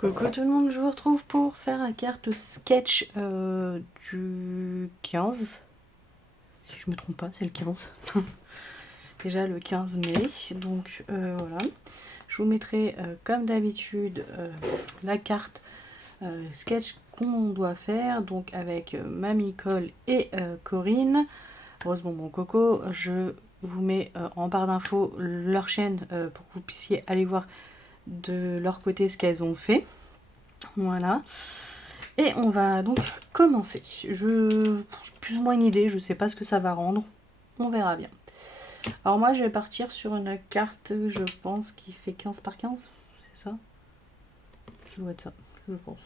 Coucou tout le monde, je vous retrouve pour faire la carte sketch du 15. Si je me trompe pas, c'est le 15. Déjà le 15 mai. Donc voilà. Je vous mettrai comme d'habitude la carte sketch qu'on doit faire. Donc avec Mamie Cole et Corinne. Rose Bonbon Coco. Je vous mets en barre d'infos leur chaîne pour que vous puissiez aller voir de leur côté ce qu'elles ont fait. Voilà. Et on va donc commencer. J'ai plus ou moins une idée, je sais pas ce que ça va rendre. On verra bien. Alors moi je vais partir sur une carte, je pense, qui fait 15 par 15. C'est ça? Ça doit être ça, je pense.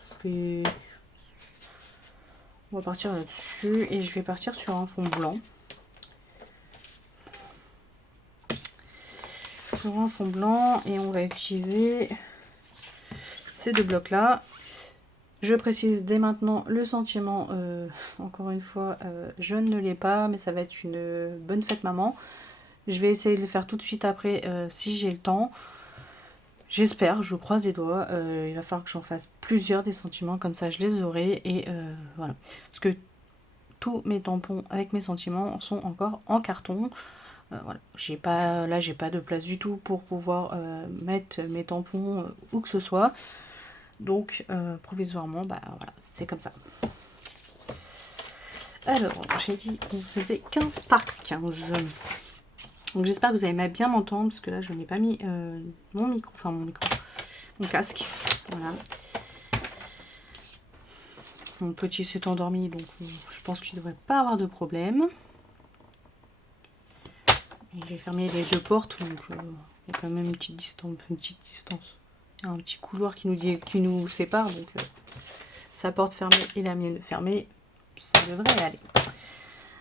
On va partir là-dessus et je vais partir sur un fond blanc. Sur un fond blanc et on va utiliser ces deux blocs là. Je précise dès maintenant le sentiment, encore une fois, je ne l'ai pas, mais ça va être une bonne fête maman. Je vais essayer de le faire tout de suite après si j'ai le temps. J'espère, je croise les doigts. Il va falloir que j'en fasse plusieurs des sentiments, comme ça je les aurai. Et voilà. Parce que tous mes tampons avec mes sentiments sont encore en carton. Voilà. Là, j'ai pas de place du tout pour pouvoir mettre mes tampons où que ce soit. Donc, provisoirement, bah voilà, c'est comme ça. Alors, j'ai dit qu'on faisait 15 par 15. Donc j'espère que vous allez bien m'entendre, parce que là je n'ai pas mis mon micro, mon casque. Voilà. Mon petit s'est endormi, donc je pense qu'il ne devrait pas avoir de problème. Et j'ai fermé les deux portes, donc il y a quand même une petite distance. Il y a un petit couloir qui nous sépare, donc sa porte fermée et la mienne fermée, ça devrait aller.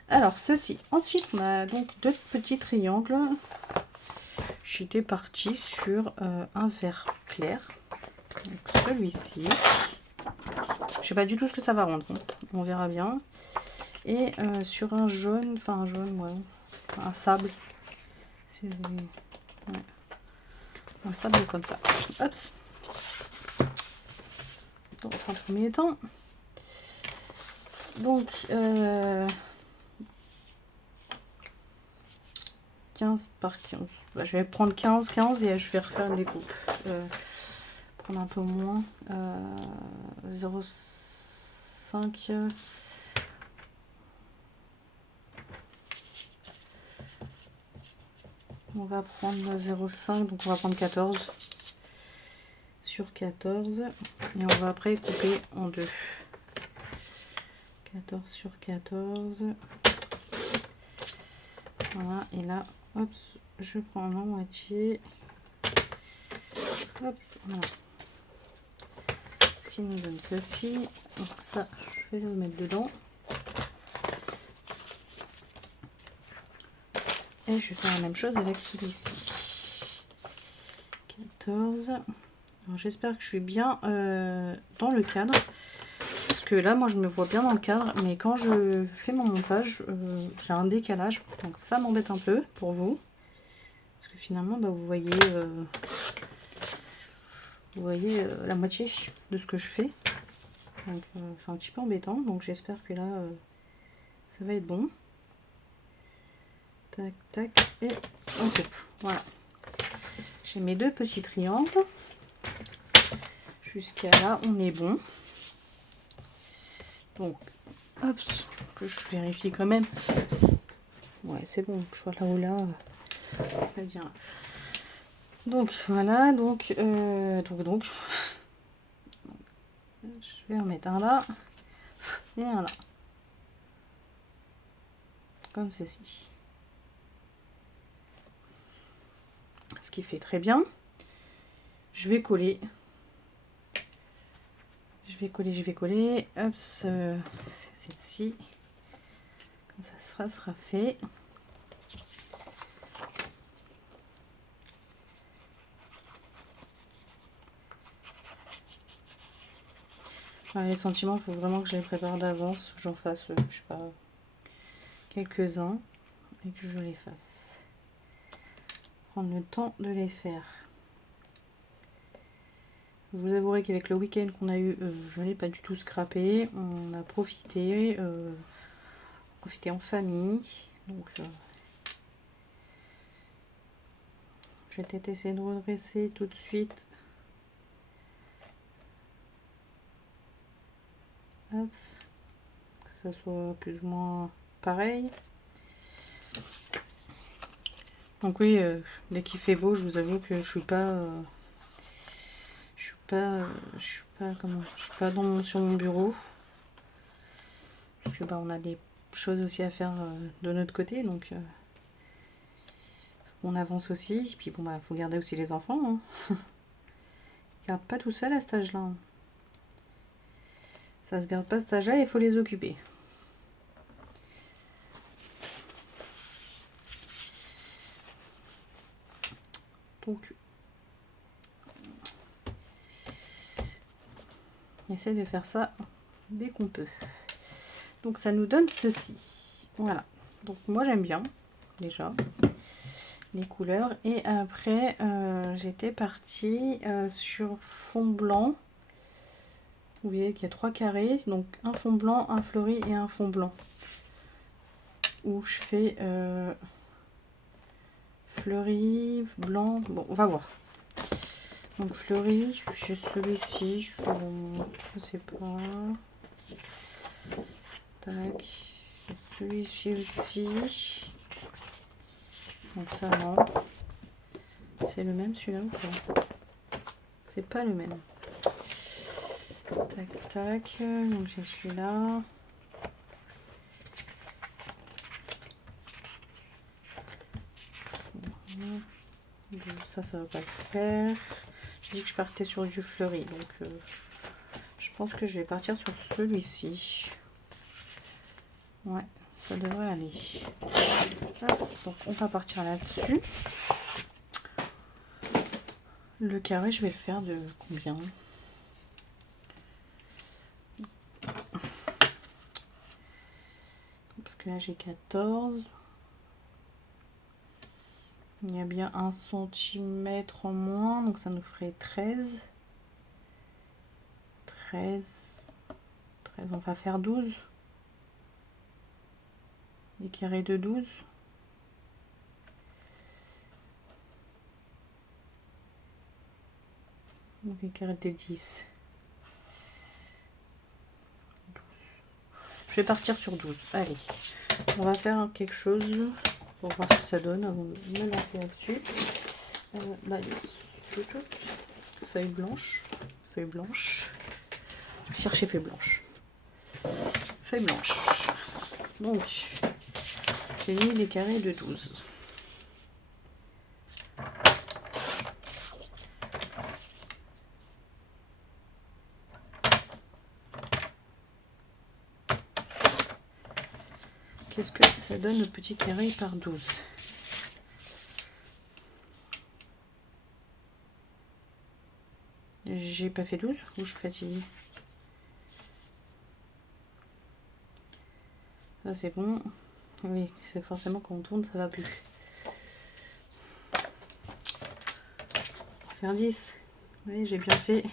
Alors ceci. Ensuite on a donc deux petits triangles. J'étais partie sur un vert clair, donc celui-ci. Je sais pas du tout ce que ça va rendre, hein. On verra bien. Et sur un jaune, ouais, un sable. Ouais, un sable comme ça. Hop. Dans un premier temps. Donc 15 par 15. Bah, je vais prendre 15 et je vais refaire une découpe. Prendre un peu moins. 0,5. On va prendre 0,5, donc on va prendre 14 sur 14. Et on va après couper en deux. 14 sur 14. Voilà, et là, hop, je prends la moitié. Hop, voilà. Ce qui nous donne ceci. Donc ça, je vais le mettre dedans. Et je vais faire la même chose avec celui-ci. 14. Alors j'espère que je suis bien dans le cadre. Parce que là, moi, je me vois bien dans le cadre. Mais quand je fais mon montage, j'ai un décalage. Donc ça m'embête un peu pour vous. Parce que finalement, bah, vous voyez la moitié de ce que je fais. Donc c'est un petit peu embêtant. Donc j'espère que là, ça va être bon. Tac, tac, et on coupe. Voilà. J'ai mes deux petits triangles. Jusqu'à là, on est bon. Donc, hop, que je vérifie quand même. Ouais, c'est bon. Je vois là ou là, ça se met bien. Donc voilà, donc, je vais en mettre un là et un là. Comme ceci. Ce qui fait très bien. Je vais coller. Je vais coller. Hop, c'est celle-ci. Comme ça sera fait. Enfin, les sentiments, il faut vraiment que je les prépare d'avance. J'en fasse, je sais pas, quelques-uns et que je les fasse. Prendre le temps de les faire. Je vous avouerai qu'avec le week-end qu'on a eu, je n'ai pas du tout scrappé. On a profité, en famille. Donc, je vais peut-être essayer de redresser tout de suite. Hop. Que ça soit plus ou moins pareil. Donc oui, dès qu'il fait beau, je vous avoue que je suis pas sur mon bureau, parce que on a des choses aussi à faire de notre côté, donc on avance aussi. Et puis bon, faut garder aussi les enfants, hein. Ils gardent pas tout seul à cet âge-là, hein. Ça se garde pas à cet âge-là, il faut les occuper. Donc on essaie de faire ça dès qu'on peut. Donc ça nous donne ceci. Voilà. Donc moi j'aime bien déjà les couleurs. Et après j'étais partie sur fond blanc. Vous voyez qu'il y a 3 carrés. Donc un fond blanc, un fleuri et un fond blanc. Où je fais fleuri, blanc. Bon, on va voir. Donc fleuri, j'ai celui-ci. Je sais pas. Tac. Celui-ci aussi. Donc ça non. C'est le même celui-là ou pas? C'est pas le même. Tac tac. Donc j'ai celui-là. Ça va pas le faire. J'ai dit que je partais sur du fleuri. Donc je pense que je vais partir sur celui-ci. Ouais, ça devrait aller. Donc on va partir là-dessus. Le carré, je vais le faire de combien? Parce que là j'ai 14. Il y a bien 1 centimètre en moins, donc ça nous ferait 13. 13, on va faire 12. Des carrés de 12. Des carrés de 10. 12. Je vais partir sur 12. Allez, on va faire quelque chose pour voir ce que ça donne avant de me lancer là-dessus. Feuille blanche. Feuille blanche. Chercher feuille blanche. Feuille blanche. Donc, j'ai mis des carrés de 12. Qu'est-ce que ça donne le petit carré par 12? J'ai pas fait 12 ou je suis fatiguée? Ça c'est bon. Oui, c'est forcément quand on tourne, ça va plus. Faire 10. Oui, j'ai bien fait.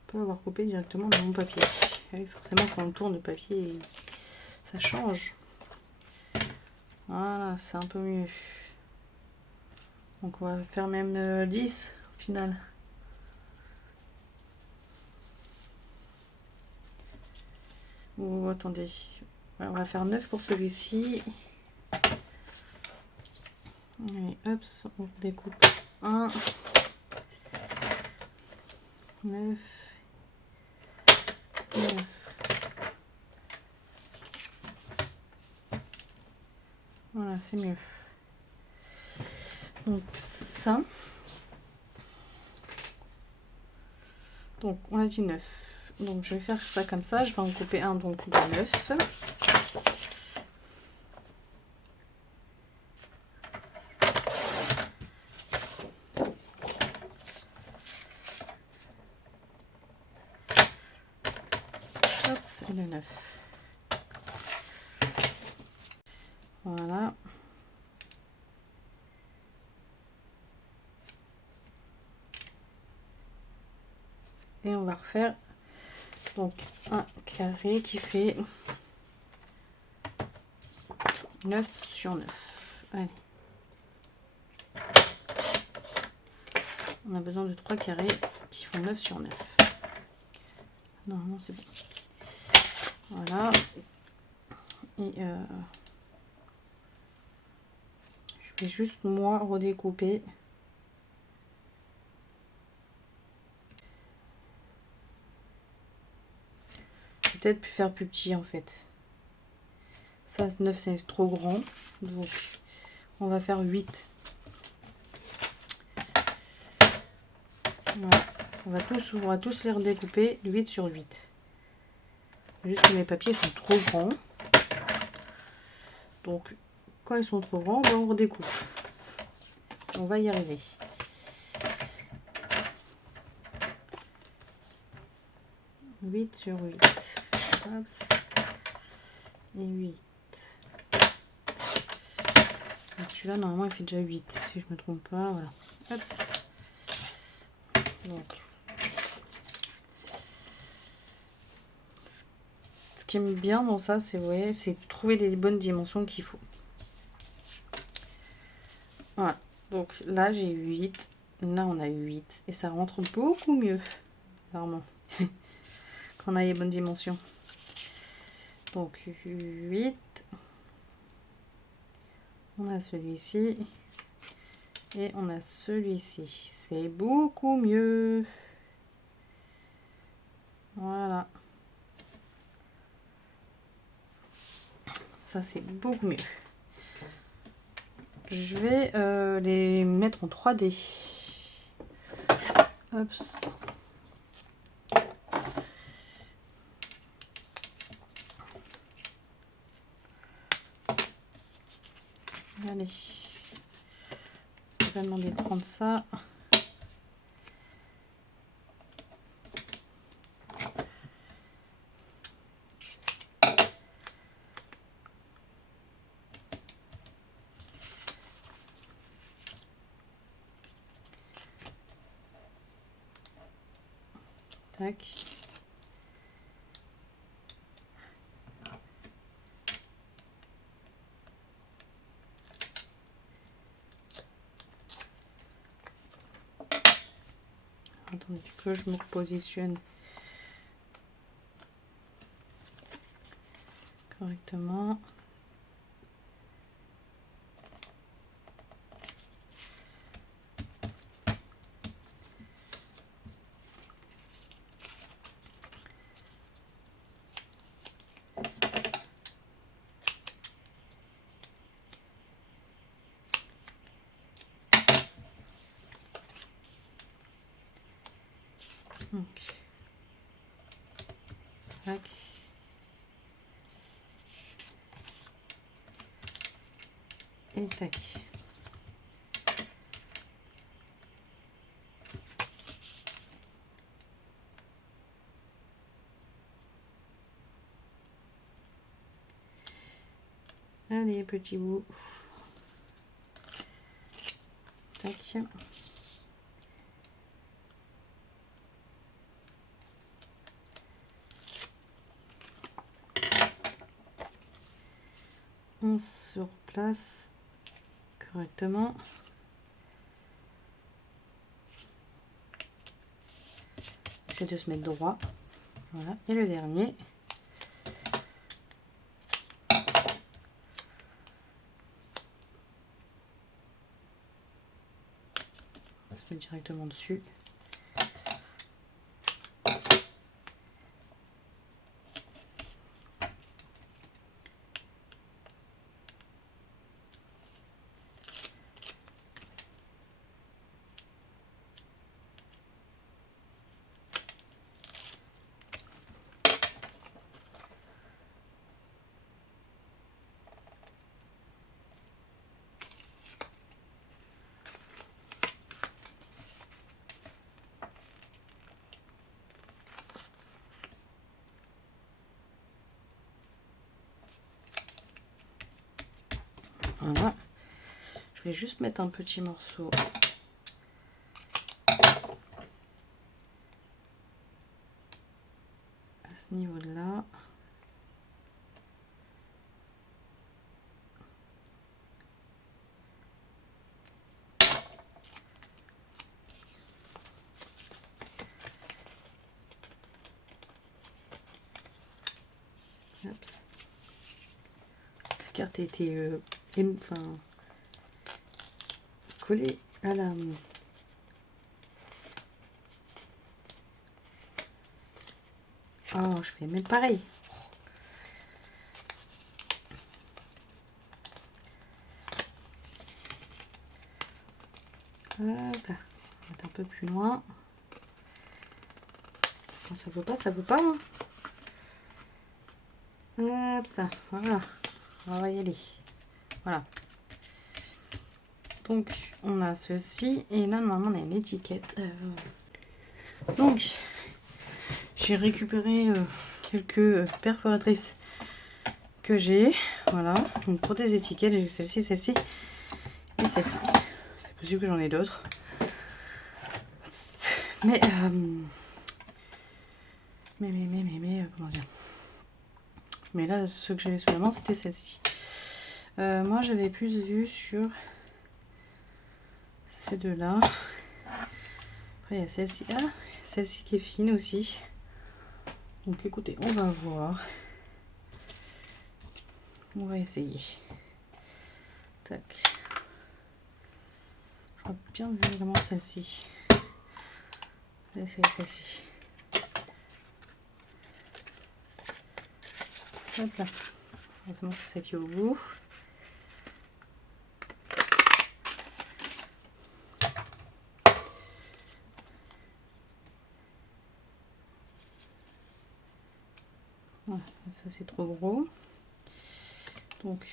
Je peux avoir coupé directement dans mon papier. Oui, forcément quand on tourne le papier, ça change. Voilà, c'est un peu mieux. Donc on va faire même 10 au final. Ou attendez, on va faire 9 pour celui-ci. Allez, hop, on découpe 1, 9, 9. Voilà, c'est mieux. Donc ça. Donc on a dit 9. Donc je vais faire ça comme ça. Je vais en couper un donc de 9. Hop, et le 9. Voilà. Et on va refaire donc un carré qui fait 9 sur 9. Allez. On a besoin de 3 carrés qui font 9 sur 9. Normalement c'est bon. Voilà. Et je vais juste moi redécouper. Peut-être pu faire plus petit en fait. Ça 9 c'est trop grand. Donc on va faire 8. Voilà. On va tous les redécouper 8 sur 8. Juste que mes papiers sont trop grands. Donc quand ils sont trop grands, on redécoupe. On va y arriver. « 8 sur 8. Hop. Et 8. Celui-là, normalement, il fait déjà 8. Si je me trompe pas, voilà. Hop. Donc. Ce qui est bien dans ça, c'est, vous voyez, c'est trouver les bonnes dimensions qu'il faut. Voilà. Donc là, j'ai 8. Là, on a 8. Et ça rentre beaucoup mieux. Vraiment. Quand on a les bonnes dimensions. Donc 8. On a celui-ci. Et on a celui-ci. C'est beaucoup mieux. Voilà. Ça, c'est beaucoup mieux. Je vais les mettre en 3D. Hop. Allez. Je vais demander de prendre ça. Tac. Attendez que je me repositionne correctement. Donc, tac. Et tac. Allez, petit bout. Tac. On se replace correctement. Essaie de se mettre droit. Voilà. Et le dernier. On va se mettre directement dessus. Voilà. Je vais juste mettre un petit morceau ce niveau-là. Oups. La carte a été collée à la... Oh, je fais même pareil. Hop, on va être un peu plus loin. Quand ça veut pas, ça veut pas. Hein. Hop, ça, voilà. On va y aller. Voilà. Donc, on a ceci. Et là, normalement, on a une étiquette. Donc, j'ai récupéré quelques perforatrices que j'ai. Voilà. Donc, pour des étiquettes, j'ai celle-ci, celle-ci et celle-ci. C'est possible que j'en ai d'autres. Mais, comment dire? Mais là, ce que j'avais sous la main, c'était celle-ci. Moi, j'avais plus vu sur ces deux-là. Après, il y a celle-ci. Ah, celle-ci qui est fine aussi. Donc, écoutez, on va voir. On va essayer. Tac. J'aurais bien vu vraiment celle-ci. On va essayer celle-ci. Hop là. Heureusement, c'est ça qui est au bout. Voilà, ça c'est trop gros. Donc,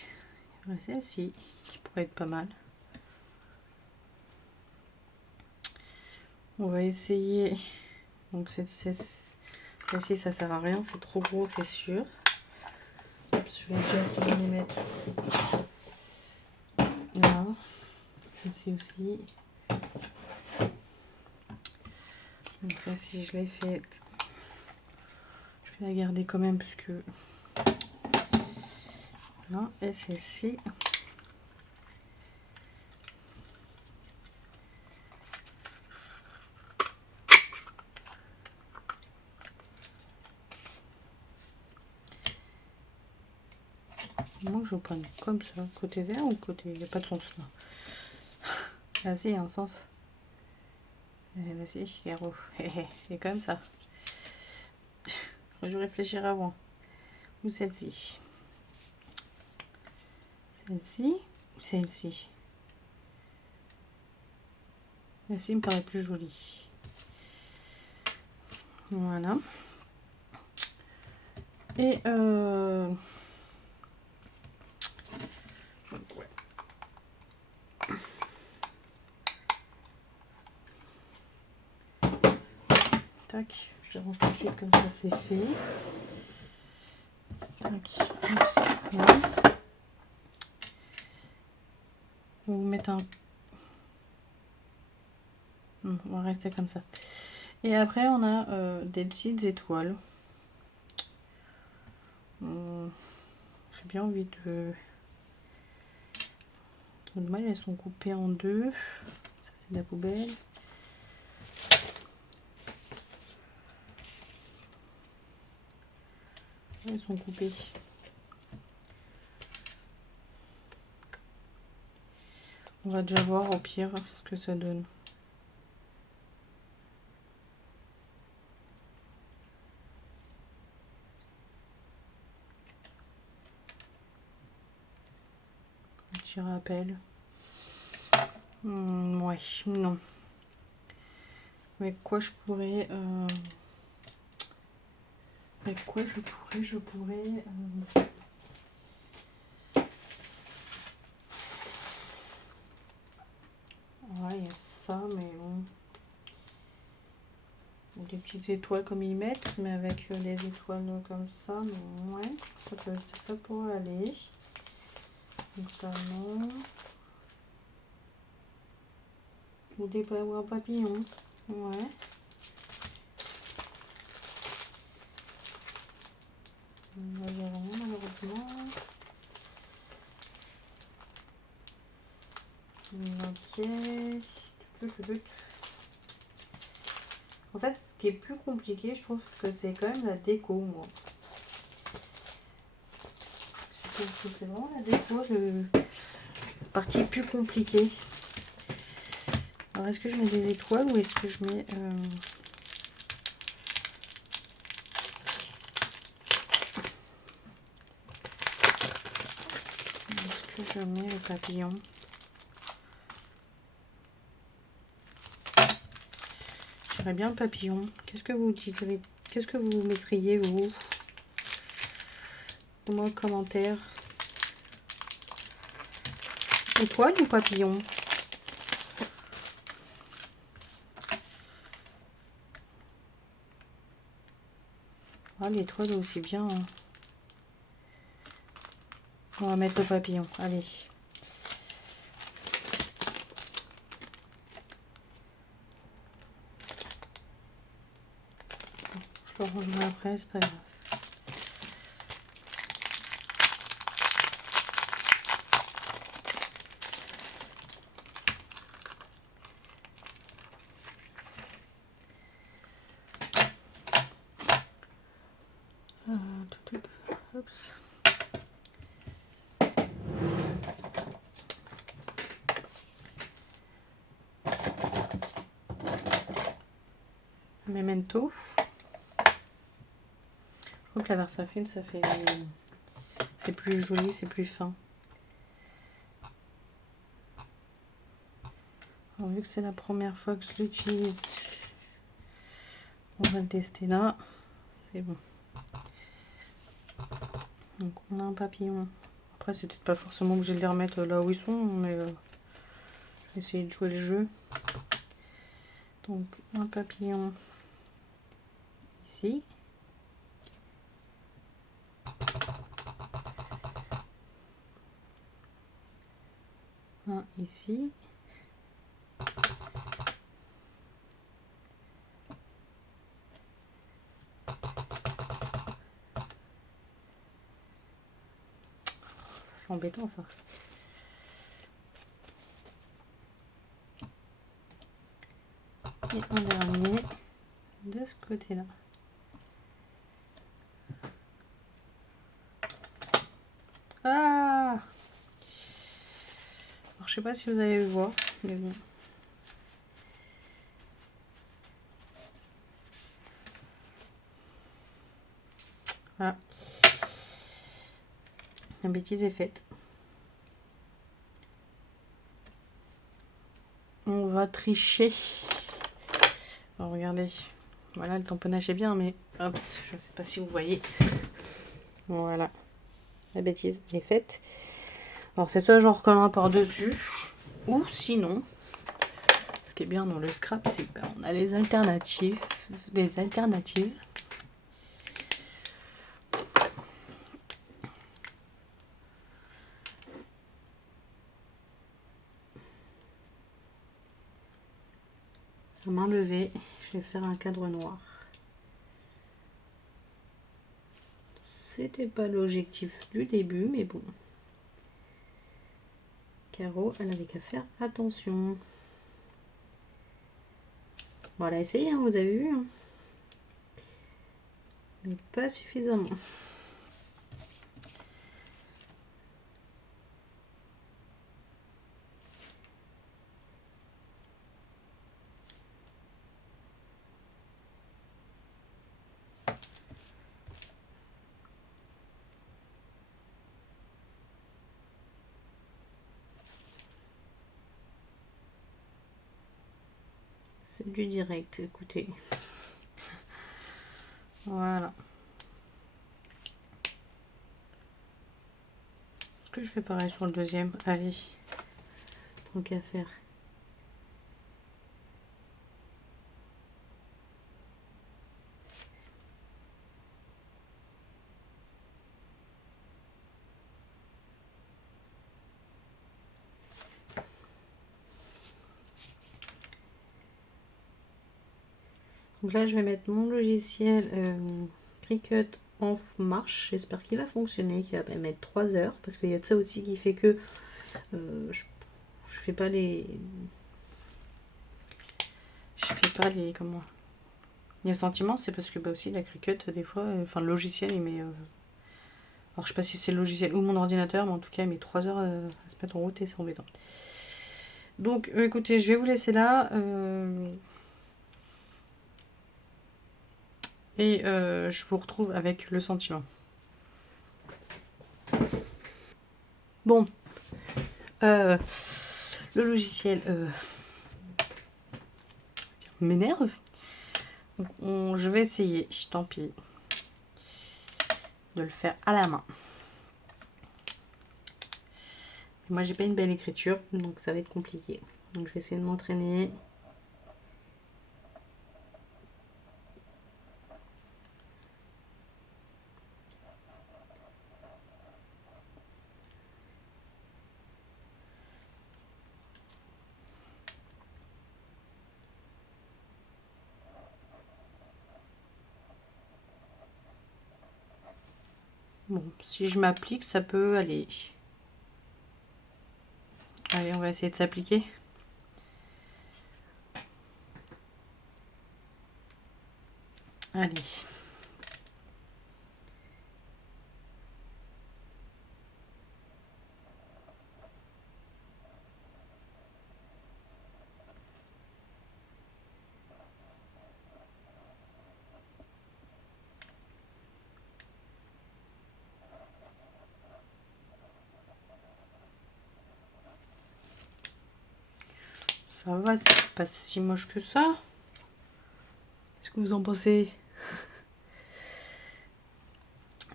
il y aurait celle-ci qui pourrait être pas mal. On va essayer. Donc, celle-ci, ça sert à rien, c'est trop gros, c'est sûr. Je vais directement les mettre là. Celle-ci aussi. Donc, celle-ci, je l'ai faite. Je vais la garder quand même, puisque. Voilà. Et celle-ci. Moi, je prends comme ça, côté vert ou côté... Il n'y a pas de sens là. Là, c'est un sens. Vas-y, héros. C'est comme ça. Je réfléchirai avant. Ou celle-ci. Celle-ci ou celle-ci. Celle-ci me paraît plus jolie. Voilà. Et tac, je range tout de suite comme ça, c'est fait. Tac, oups, voilà. On va mettre un... on va rester comme ça. Et après, on a des petites étoiles. J'ai bien envie de... Dommage, elles sont coupées en deux. Ça, c'est de la poubelle. Elles sont coupées. On va déjà voir au pire ce que ça donne. Un petit rappel. Ouais, non. Avec quoi je pourrais... Avec quoi je pourrais... Ouais, il y a ça, mais bon. Des petites étoiles comme ils mettent, mais avec des étoiles comme ça, non, ouais. Ça pourrait aller. Donc ça, non. Ou des papillons. Ouais. Là, j'ai rien malheureusement. Ok. En fait, ce qui est plus compliqué, je trouve que c'est quand même la déco, moi. Je trouve que c'est vraiment la déco, la partie plus compliquée. Alors, est-ce que je mets des étoiles ou est-ce que je mets... Est-ce que je mets le papillon? J'aimerais bien le papillon. Qu'est-ce que vous dites? Qu'est-ce que vous mettriez, vous? Dites-moi en commentaire. Étoile ou papillon? Ah, l'étoile aussi bien. Hein. On va mettre le papillon. Allez. Je le rangerai après, c'est pas grave. Hop. Memento. Je trouve que la Versafine, ça fait... C'est plus joli, c'est plus fin. Alors, vu que c'est la première fois que je l'utilise, on va le tester là. C'est bon. Donc on a un papillon. Après, c'est peut-être pas forcément obligé de les remettre là où ils sont, mais je vais essayer de jouer le jeu. Donc un papillon ici. Un ici. C'est embêtant ça. Et un dernier de ce côté-là. Ah! Alors, je sais pas si vous allez le voir, mais bon. Voilà. La bêtise est faite. On va tricher. Alors, regardez. Voilà, le tamponnage est bien, mais hop, je ne sais pas si vous voyez. Voilà. La bêtise est faite. Alors, c'est soit j'en recolle un par-dessus, ou sinon, ce qui est bien dans le scrap, c'est qu'on a les alternatives. Des alternatives. À main levée, je vais faire un cadre noir. C'était pas l'objectif du début, mais bon. Caro, elle avait qu'à faire attention. Bon, elle a essayé, hein, vous avez vu. Hein. Mais pas suffisamment. C'est du direct, écoutez. Voilà. Est-ce que je fais pareil sur le deuxième? Allez. Tant qu'à faire. Donc là, je vais mettre mon logiciel Cricut en marche. J'espère qu'il va fonctionner, qu'il va pas mettre 3 heures. Parce qu'il y a de ça aussi qui fait que je fais pas les... comment... Les sentiments, c'est parce que bah aussi la Cricut, des fois, enfin le logiciel, il met... alors je sais pas si c'est le logiciel ou mon ordinateur, mais en tout cas, il met 3 heures à se mettre en route et c'est embêtant. Donc écoutez, je vais vous laisser là. Et je vous retrouve avec le sentiment. Bon, le logiciel m'énerve. Je vais essayer, tant pis, de le faire à la main. Moi, j'ai pas une belle écriture, donc ça va être compliqué. Donc je vais essayer de m'entraîner. Bon, si je m'applique, ça peut aller. Allez, on va essayer de s'appliquer. Allez. Ça va, c'est pas si moche que ça. Qu'est-ce que vous en pensez?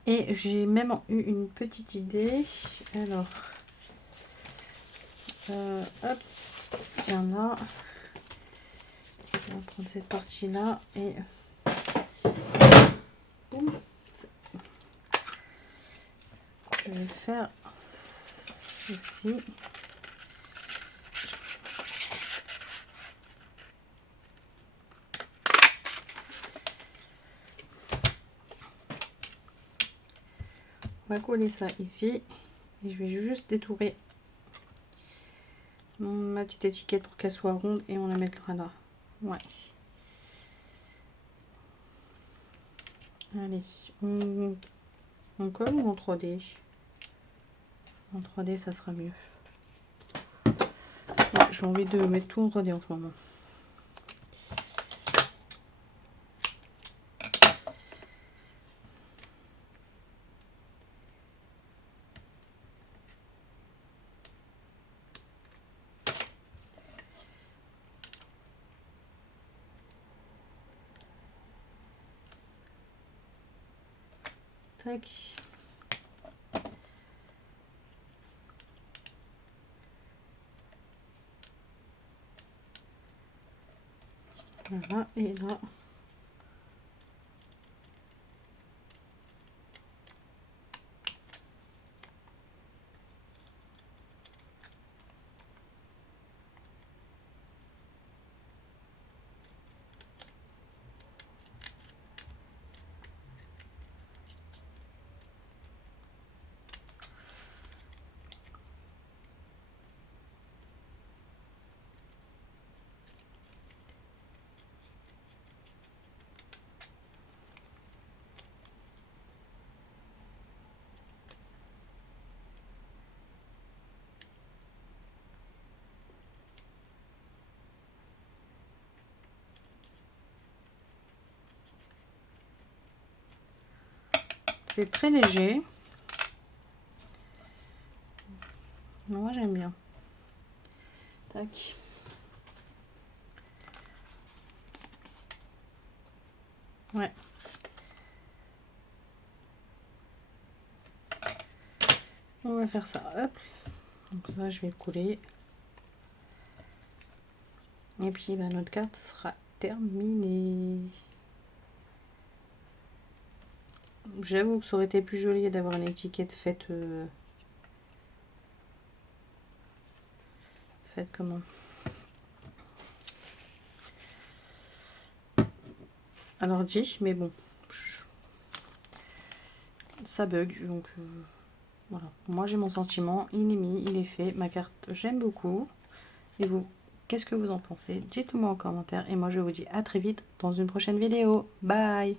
Et j'ai même eu une petite idée. Alors, hop, tiens là. On va prendre cette partie-là et... boum. Je vais faire ici. On va coller ça ici et je vais juste détourer ma petite étiquette pour qu'elle soit ronde et on la mettra là. Ouais. Allez, on colle ou en 3D? En 3D, ça sera mieux. Ouais, j'ai envie de mettre tout en 3D en ce moment. Tac. Voilà, et là. C'est très léger. Moi, j'aime bien. Tac. Ouais. On va faire ça. Hop. Donc ça, je vais le couler. Et puis, bah, notre carte sera terminée. J'avoue que ça aurait été plus joli d'avoir une étiquette faite... faite comment? À l'ordi, mais bon. ça bug. Donc voilà, moi j'ai mon sentiment, il est mis, il est fait. Ma carte, j'aime beaucoup. Et vous, qu'est-ce que vous en pensez? Dites-moi en commentaire. Et moi je vous dis à très vite dans une prochaine vidéo. Bye!